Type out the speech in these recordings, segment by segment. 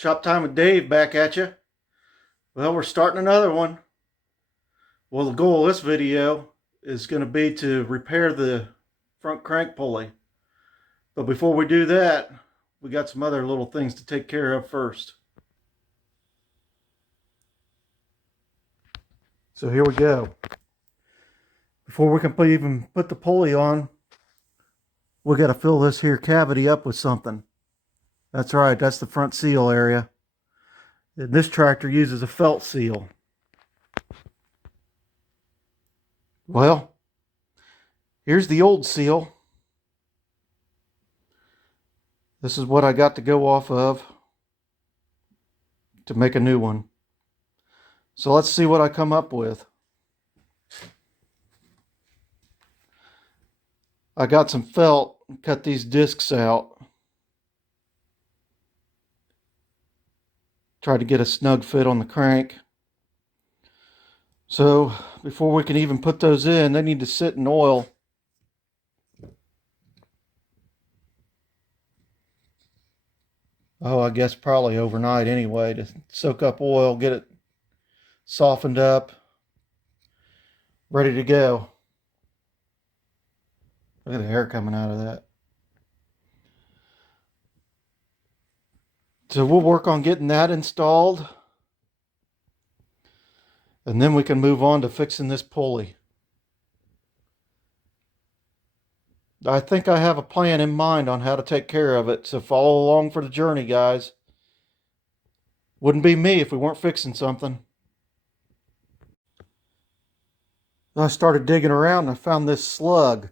Chop Time with Dave back at you. Well, we're starting another one. Well, the goal of this video is going to be to repair the front crank pulley. But before we do that, we got some other little things to take care of first. So here we go. Before we can even put the pulley on, we got to fill this here cavity up with something. That's right, that's the front seal area. And this tractor uses a felt seal. Well, here's the old seal. This is what I got to go off of to make a new one. So let's see what I come up with. I got some felt, cut these discs out. Tried to get a snug fit on the crank. So before we can even put those in, they need to sit in oil. Oh, I guess probably overnight anyway, to soak up oil, get it softened up, ready to go. Look at the hair coming out of that. So we'll work on getting that installed, and then we can move on to fixing this pulley. I think I have a plan in mind on how to take care of it, so follow along for the journey, guys. Wouldn't be me if we weren't fixing something. I started digging around and I found this slug.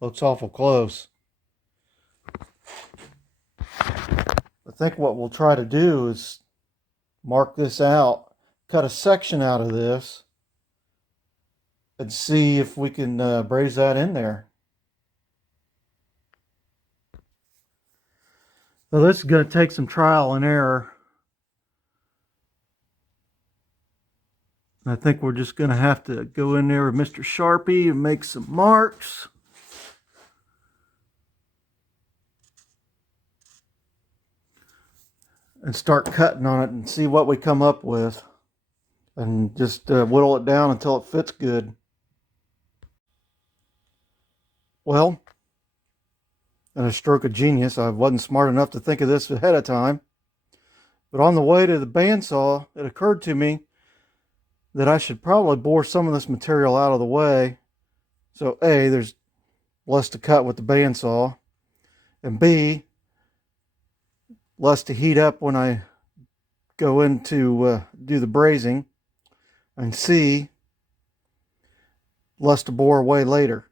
Looks awful close. I think what we'll try to do is mark this out, cut a section out of this, and see if we can braze that in there. So this is going to take some trial and error. I think we're just going to have to go in there with Mr. Sharpie and make some marks. And start cutting on it and see what we come up with. And just whittle it down until it fits good. Well, in a stroke of genius, I wasn't smart enough to think of this ahead of time. But on the way to the bandsaw, it occurred to me that I should probably bore some of this material out of the way. So A, there's less to cut with the bandsaw. And B, less to heat up when I go in to do the brazing. And C, less to bore away later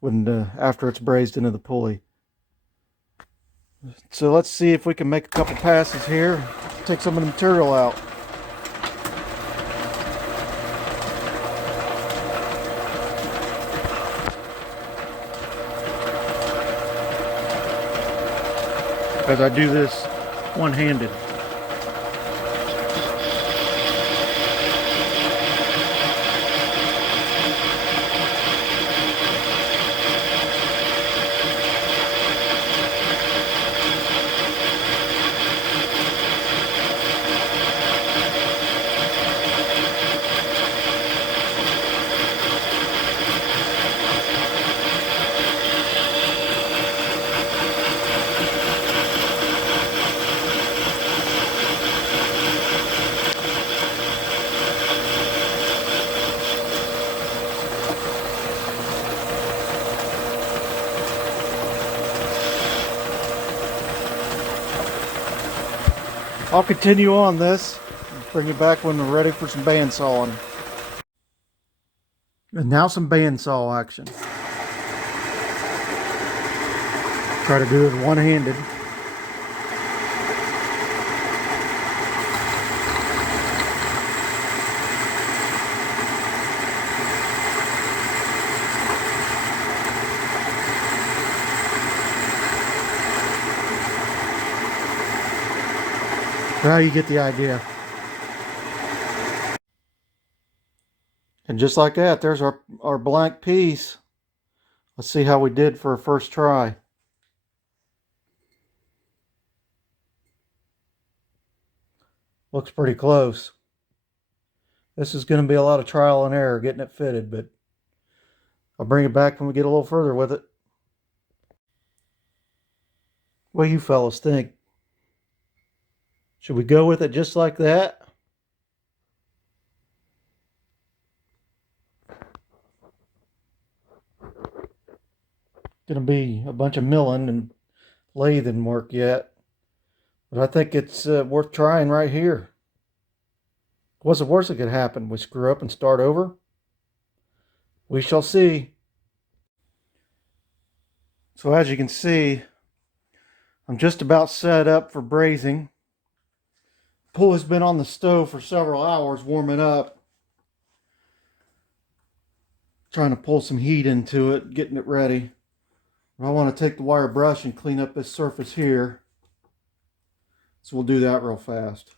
when after it's brazed into the pulley. So let's see if we can make a couple passes here, take some of the material out. Because I do this one-handed. I'll continue on this, bring you back when we're ready for some bandsawing. And now some bandsaw action. Try to do it one-handed. Now you get the idea. And just like that, there's our blank piece. Let's see how we did for a first try. Looks pretty close. This is going to be a lot of trial and error getting it fitted, but I'll bring it back when we get a little further with it. What do you fellas think? Should we go with it just like that? Going to be a bunch of milling and lathing work yet, but I think it's worth trying right here. What's the worst that could happen? We screw up and start over? We shall see. So as you can see, I'm just about set up for brazing. Pulley's been on the stove for several hours warming up. Trying to pull some heat into it, getting it ready. I want to take the wire brush and clean up this surface here. So we'll do that real fast.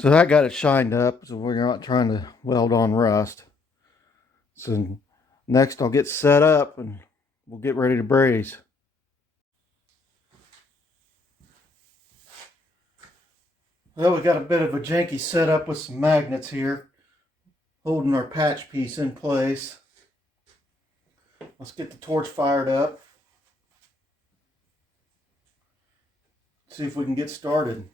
So that got it shined up, so we're not trying to weld on rust. So next I'll get set up and we'll get ready to braze. Well, we got a bit of a janky setup with some magnets here, holding our patch piece in place. Let's get the torch fired up. See if we can get started.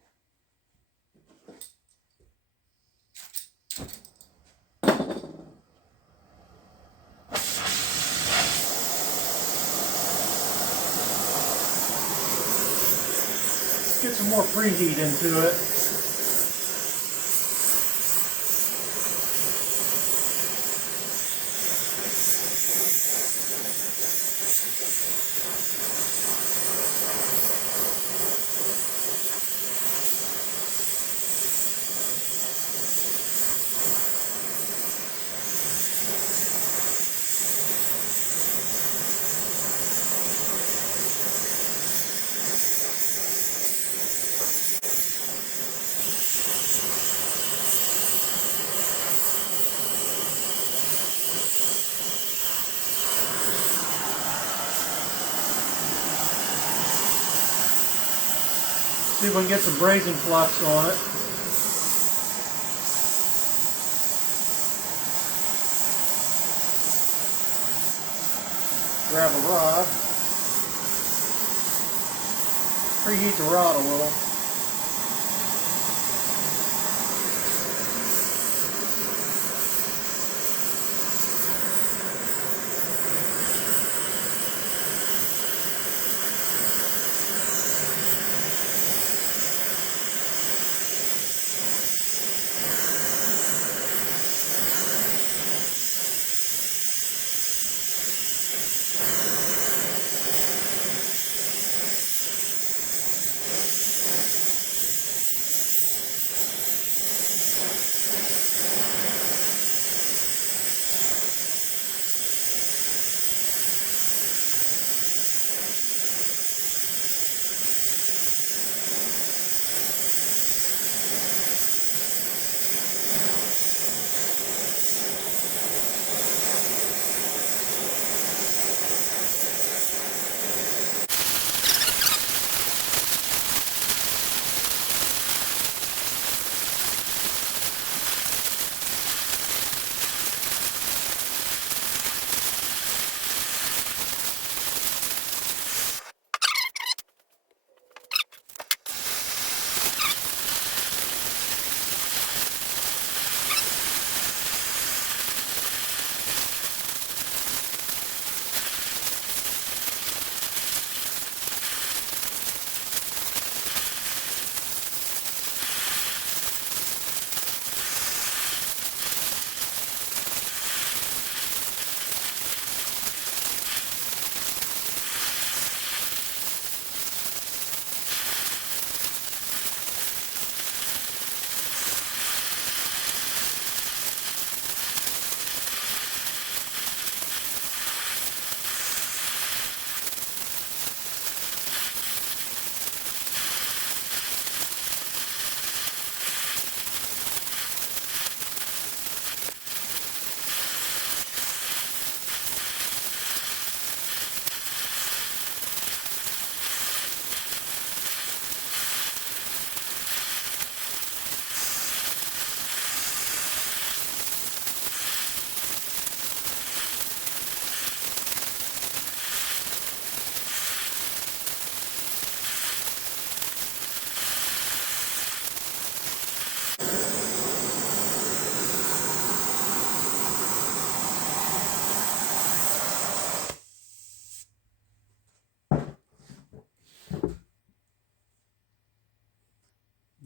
Get some more preheat into it. See if we can get some brazing flux on it. Grab a rod. Preheat the rod a little.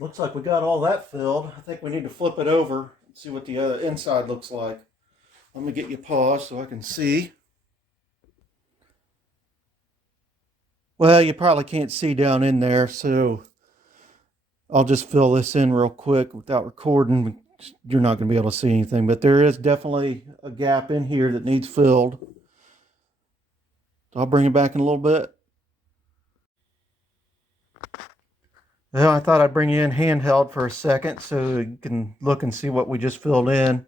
Looks like we got all that filled. I think we need to flip it over and see what the other inside looks like. Let me get you paused so I can see. Well, you probably can't see down in there, so I'll just fill this in real quick without recording. You're not going to be able to see anything, but there is definitely a gap in here that needs filled. So I'll bring it back in a little bit. Well, I thought I'd bring you in handheld for a second so you can look and see what we just filled in.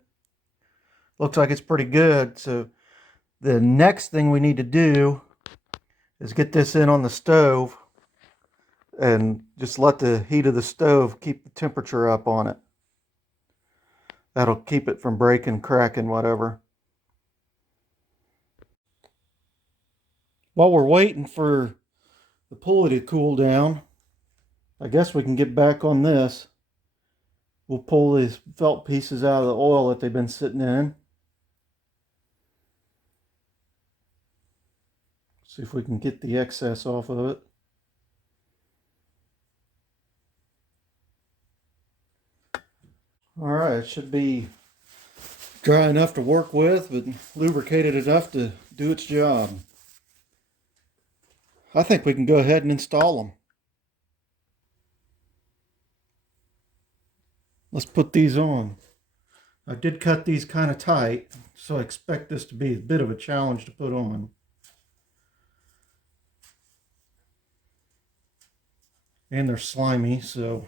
Looks like it's pretty good. So the next thing we need to do is get this in on the stove and just let the heat of the stove keep the temperature up on it. That'll keep it from breaking, cracking, whatever. While we're waiting for the pulley to cool down, I guess we can get back on this. We'll pull these felt pieces out of the oil that they've been sitting in. See if we can get the excess off of it. All right, it should be dry enough to work with, but lubricated enough to do its job. I think we can go ahead and install them. Let's put these on. I did cut these kind of tight, so I expect this to be a bit of a challenge to put on. And they're slimy, so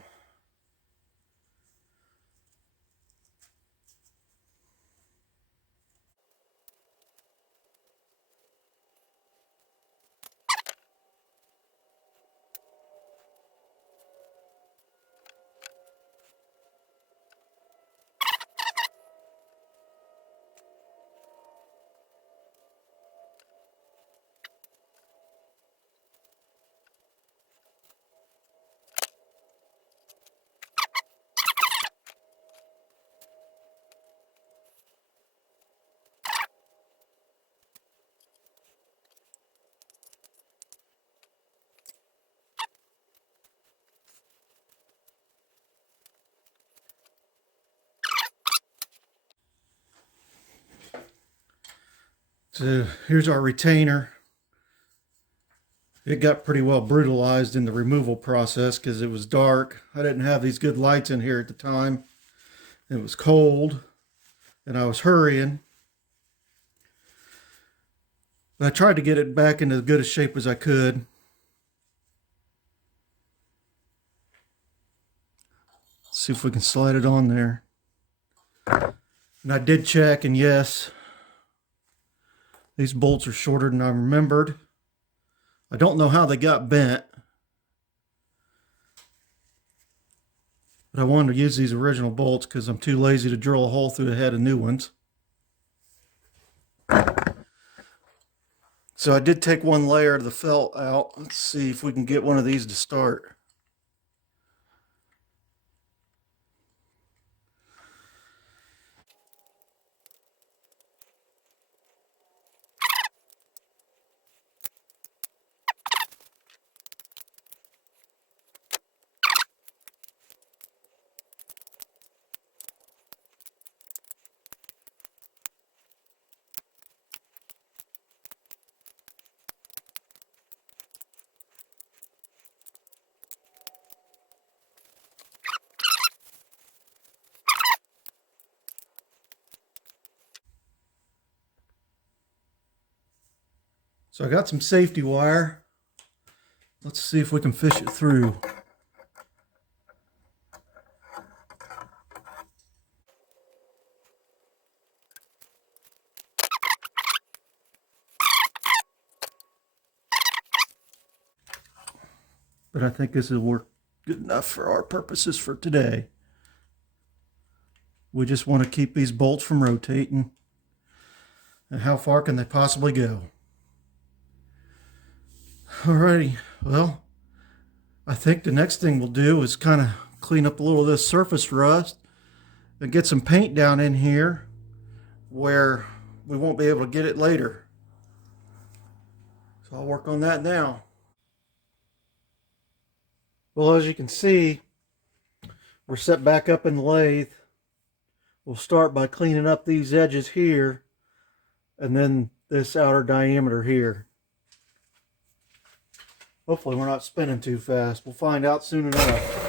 here's our retainer. It got pretty well brutalized in the removal process because it was dark. I didn't have these good lights in here at the time. It was cold and I was hurrying. But I tried to get it back into as good a shape as I could. Let's see if we can slide it on there. And I did check, and yes, these bolts are shorter than I remembered. I don't know how they got bent, but I wanted to use these original bolts because I'm too lazy to drill a hole through the head of new ones. So I did take one layer of the felt out. Let's see if we can get one of these to start. So I got some safety wire. Let's see if we can fish it through. But I think this will work good enough for our purposes for today. We just want to keep these bolts from rotating. And how far can they possibly go? Alrighty, well, I think the next thing we'll do is kind of clean up a little of this surface rust and get some paint down in here where we won't be able to get it later. So I'll work on that now. Well, as you can see, We're set back up in the lathe. We'll start by cleaning up these edges here and then this outer diameter here. Hopefully we're not spinning too fast. We'll find out soon enough.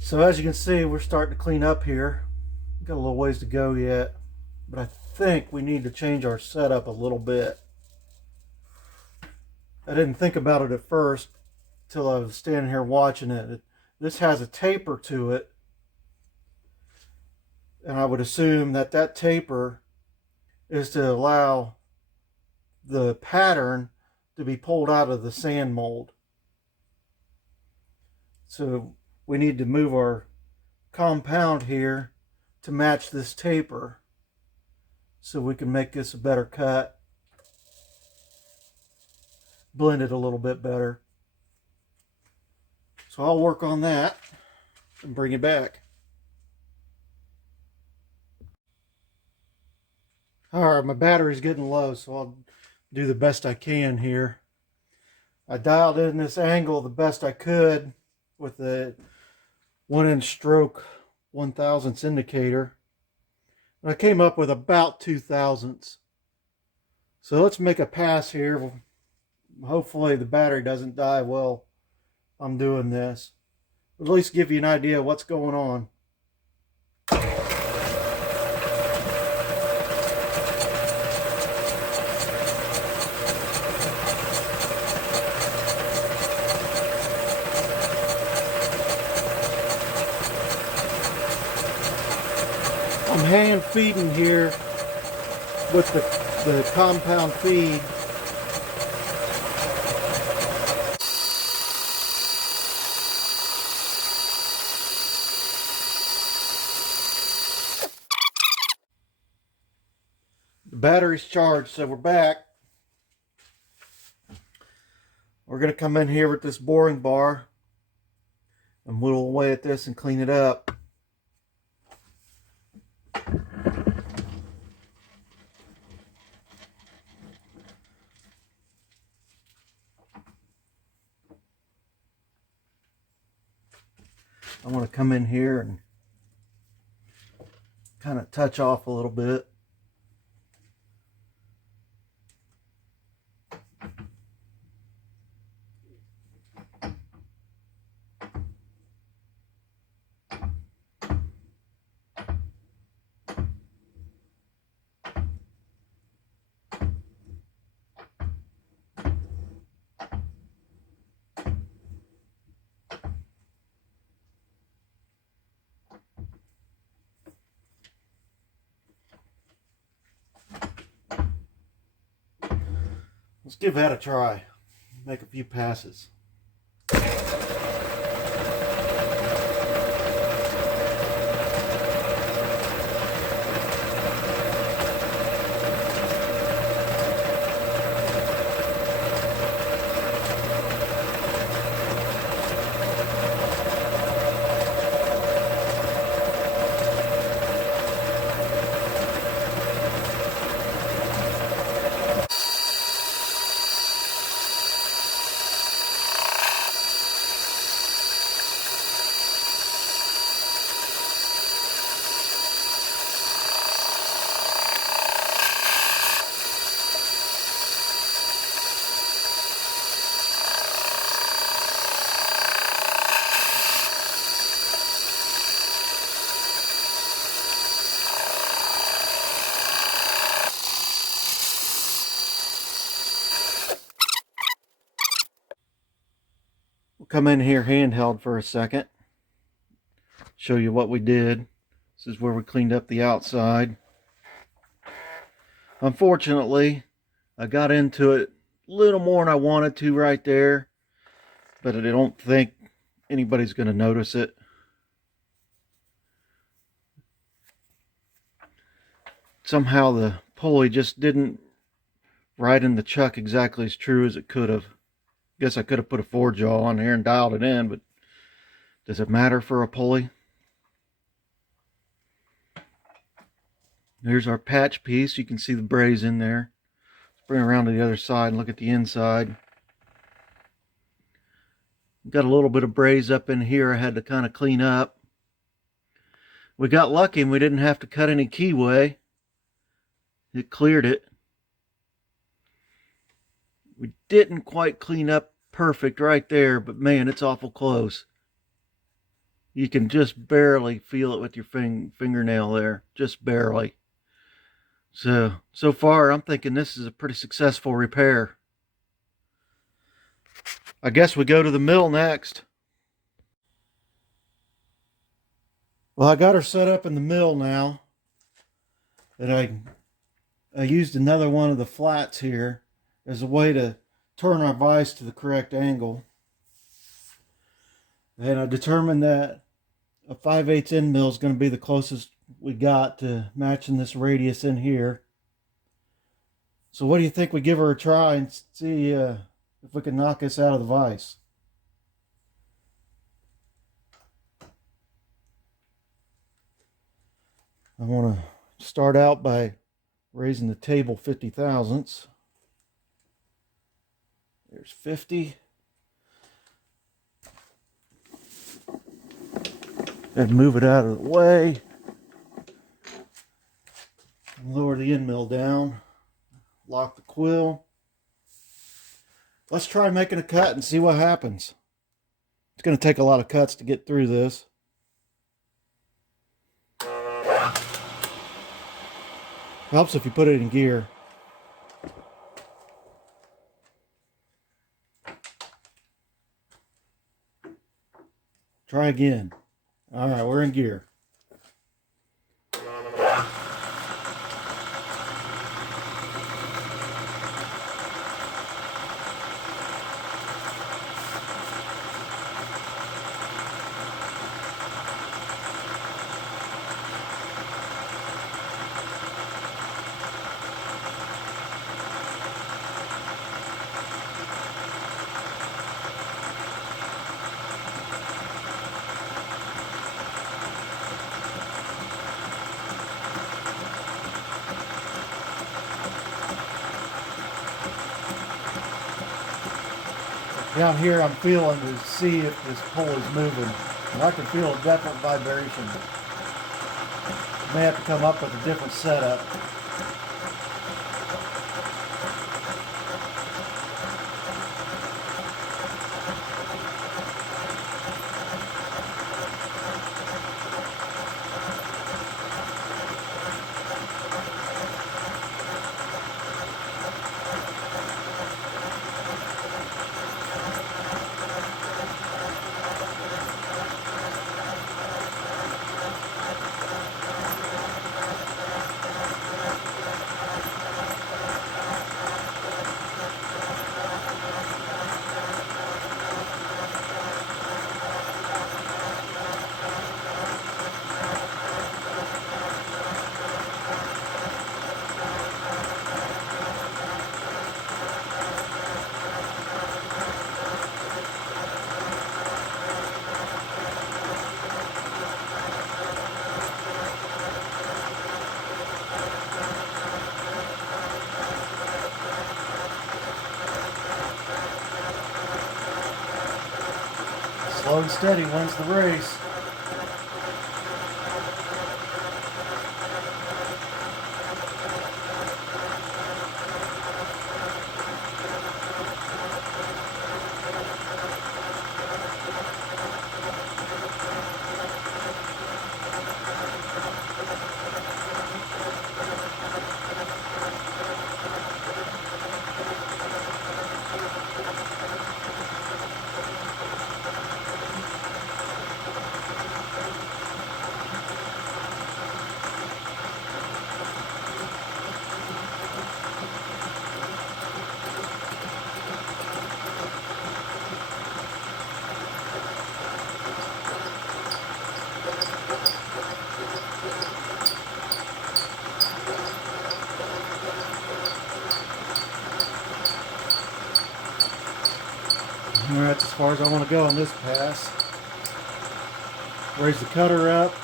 So as you can see, we're starting to clean up here. Got a little ways to go yet, but I think we need to change our setup a little bit. I didn't think about it at first till I was standing here watching it. This has a taper to it, and I would assume that that taper is to allow the pattern to be pulled out of the sand mold. So we need to move our compound here to match this taper so we can make this a better cut, blend it a little bit better. So I'll work on that and bring it back. Alright, my battery's getting low, so I'll do the best I can here. I dialed in this angle the best I could with the 1-inch stroke 1/1000 indicator. And I came up with about 2/1000. So let's make a pass here. Hopefully the battery doesn't die while I'm doing this. At least give you an idea of what's going on. I'm hand feeding here with the compound feed. The battery's charged, so we're back. We're going to come in here with this boring bar and whittle away at this and clean it up. I want to come in here and kind of touch off a little bit. Let's give that a try. Make a few passes. We'll come in here handheld for a second. Show you what we did. This is where we cleaned up the outside. Unfortunately, I got into it a little more than I wanted to right there, but I don't think anybody's going to notice it. Somehow the pulley just didn't ride in the chuck exactly as true as it could have. Guess I could have put a 4-jaw on here and dialed it in, but does it matter for a pulley? Here's our patch piece. You can see the braze in there. Let's bring it around to the other side and look at the inside. Got a little bit of braze up in here I had to kind of clean up. We got lucky and we didn't have to cut any keyway. It cleared it. We didn't quite clean up perfect right there, but man, it's awful close. You can just barely feel it with your fingernail there, just barely. So far, I'm thinking this is a pretty successful repair. I guess we go to the mill next. Well, I got her set up in the mill now. And I used another one of the flats here as a way to turn our vise to the correct angle. And I determined that a 5/8 end mill is going to be the closest we got to matching this radius in here. So what do you think we give her a try and see if we can knock this out of the vise? I want to start out by raising the table 50 thousandths. There's 50. And move it out of the way. Lower the end mill down. Lock the quill. Let's try making a cut and see what happens. It's going to take a lot of cuts to get through this. Helps if you put it in gear. Try again. All right, we're in gear. Down here I'm feeling to see if this pulley's moving. And I can feel a definite vibration. May have to come up with a different setup. Slow and steady wins the race. Alright, that's as far as I want to go on this pass. Raise the cutter up.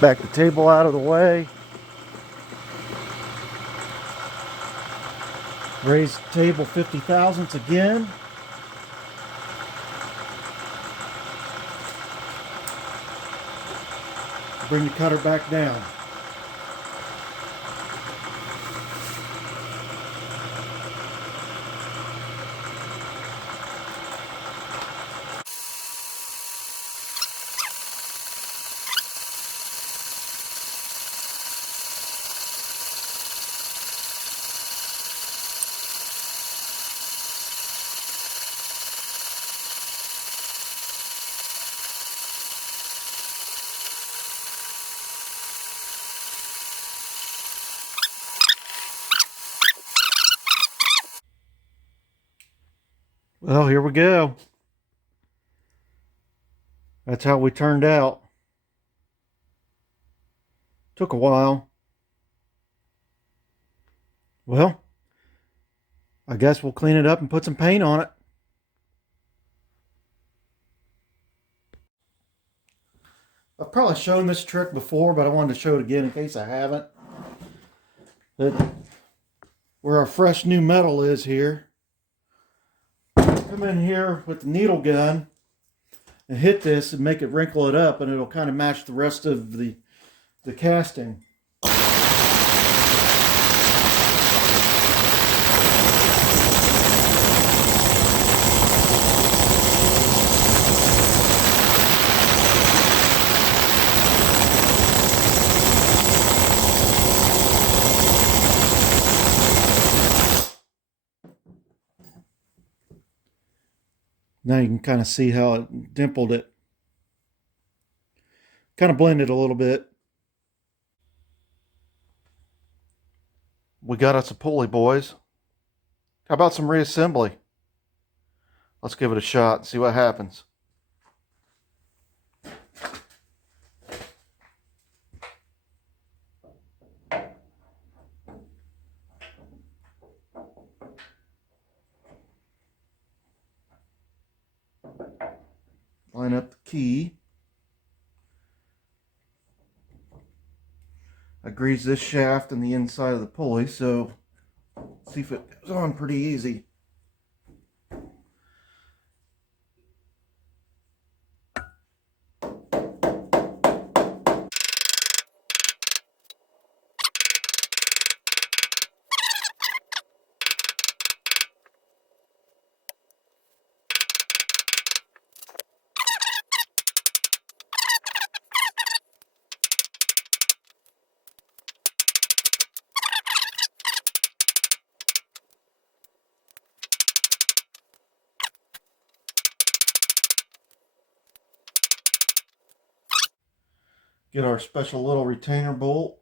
Back the table out of the way. Raise table 50 thousandths again. Bring the cutter back down. Well, here we go. That's how we turned out. Took a while. Well, I guess we'll clean it up and put some paint on it. I've probably shown this trick before, but I wanted to show it again in case I haven't. That where our fresh new metal is here. Come in here with the needle gun and hit this and make it wrinkle it up, and it'll kind of match the rest of the casting. Now you can kind of see how it dimpled it. Kind of blended a little bit. We got us a pulley, boys. How about some reassembly? Let's give it a shot and see what happens. Line up the key. I greased this shaft and the inside of the pulley, so see if it goes on pretty easy. Get our special little retainer bolt.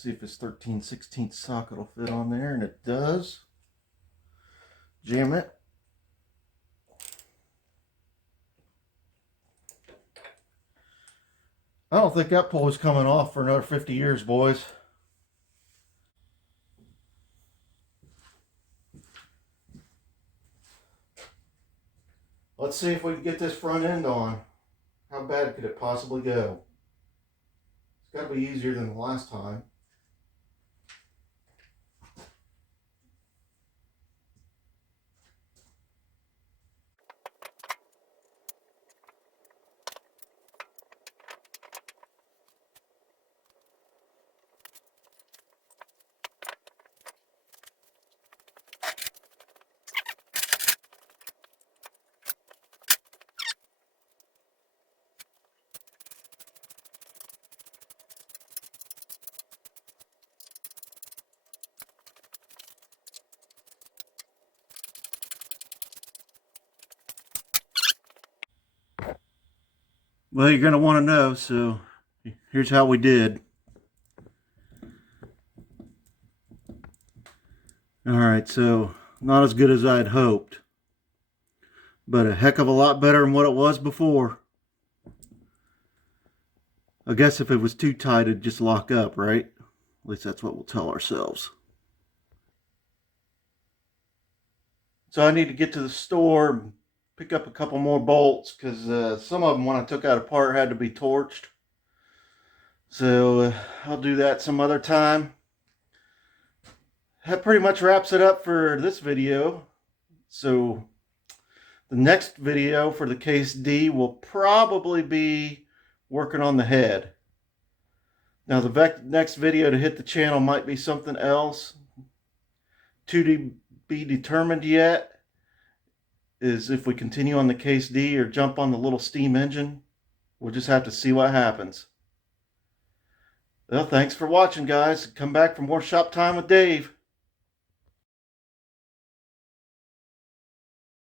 See if this 13/16 socket will fit on there, and it does. Jam it. I don't think that pulley's coming off for another 50 years, boys. Let's see if we can get this front end on. How bad could it possibly go? It's got to be easier than the last time. Well, you're going to want to know, so here's how we did. Alright, so not as good as I had hoped, but a heck of a lot better than what it was before. I guess if it was too tight, it'd just lock up, right? At least that's what we'll tell ourselves. So I need to get to the store and pick up a couple more bolts, because some of them, when I took out apart, had to be torched. So I'll do that some other time. That pretty much wraps it up for this video. So the next video for the case D will probably be working on the head. Now the next video to hit the channel might be something else. To be determined yet is if we continue on the case D or jump on the little steam engine. We'll just have to see what happens. Well, thanks for watching, guys. Come back for more Shop Time with Dave.